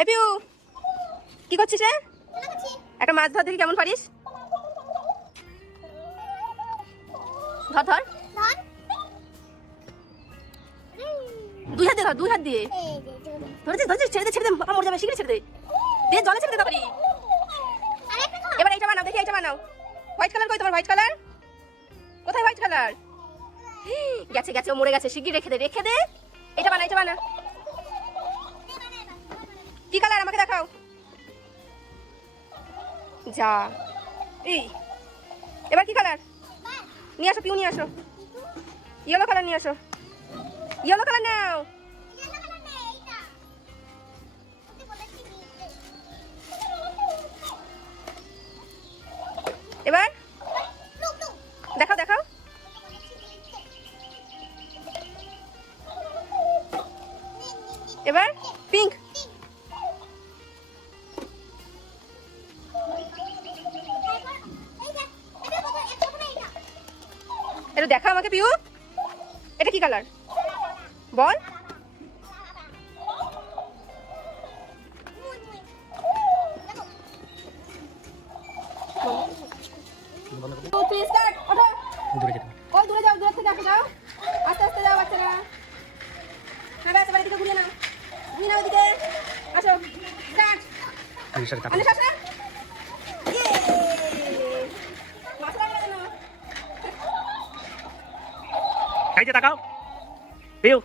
এ পিউ, কি করছিস রে? একটা মাছ ধর, দেখি কেমন পারিস। ধর ধর, দুই হাত দিয়ে ধর, দুই হাত দিয়ে ধরেছিস ধরেছিস। ছেড়ে দে ছেড়ে দে, বাবা মরে যাবে, শিগগিরি ছেড়ে দে। দে জলে ছেড়ে দে তাড়াতাড়ি। এবার এইটা বানাও, দেখি এইটা বানাও। হোয়াইট কালার কই তোমার? হোয়াইট কালার কোথায়? হোয়াইট কালার গেছে গেছে, ও মরে গেছে। শিগগিরি রেখে দে, রেখে দে। এটা বানা, এটা বানা। কি কালার আমাকে দেখাও। যা, এই এবার কি কালার নিয়ে আসো? পিউ নিয়ে আসো, ইয়েলো কালার নিয়ে আসো। ইয়েলো কালার নাও। এবার দেখাও দেখাও। এবার পিঙ্ক। এটা দেখা আমাকে পিউ, এটা কি কালার বল? দূরে যাও, দূর থেকে আসো, যাও আস্তে আস্তে যাও বাচ্চারা। হ্যাঁ ব্যাস, এবার এদিকে ঘুরিয়ে নাও, ঘুরিয়ে নাও এদিকে। আসো, স্টার্ট। আনিস আসো। খাইতে তাকাও পিউ।